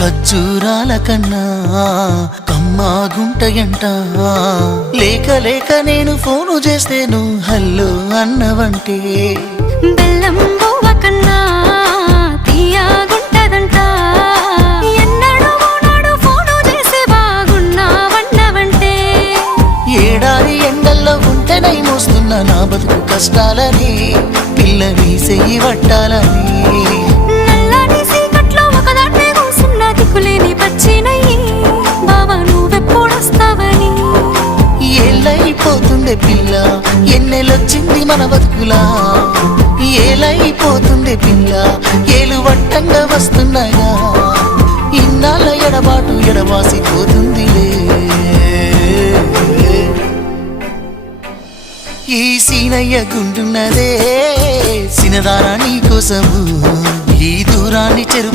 ఖర్జూరాల కన్నా కమ్మాగుంటయంట లేక లేక నేను ఫోను చేస్తే నువ్వు హల్లో అన్నవంటే బెల్లం బువ్వ కన్నా తీయగుంటదంట ఎన్నడూ నాడు ఫోను చేసే బాగున్నావన్నవంటే ఏడాది ఎండల్లో ఉంటేనై మోస్తున్న నా బతుకు కష్టాలని పిల్లని చెయ్యి పట్టాలని నల్లని సీకట్లో ఒకదాన్నే కూసున్న దిక్కులేని పచ్చినయ్యి బావా నువ్వెప్పుడొస్తావని ఏళ్ళైపోతుండే పిల్ల ఎన్నెలొచ్చింది మన బతుకులా ఏలైపోతుండే పిల్ల ఏలు వట్టంగా వస్తున్నాయా ఇన్నాళ్ళ ఎడబాటు ఎడవాసిపోతుందిలే ఈ సీనయ్య గుంటున్నదే సినదారా నీ కోసము ఈ దూరాన్ని చెరు